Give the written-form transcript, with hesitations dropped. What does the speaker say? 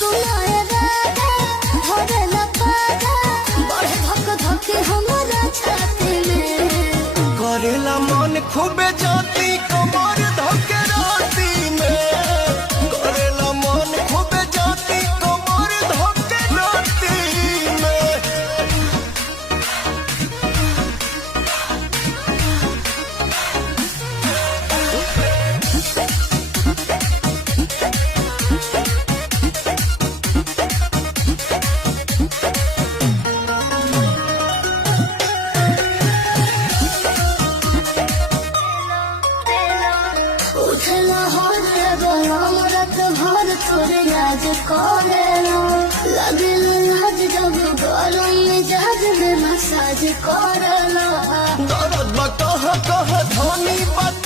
सुनाए राजा धरला पाजा बढ़े धक धक हमारा छाती में करेला मन खूबे जाती कमर धके राती में करेला मन खूबे जाती कमर धके राती में उठला हर गरम रात भर तोरे राज करेला लगल लाज जब गरम मिजाज में मसाज करेला दर्द बा कह धनी बात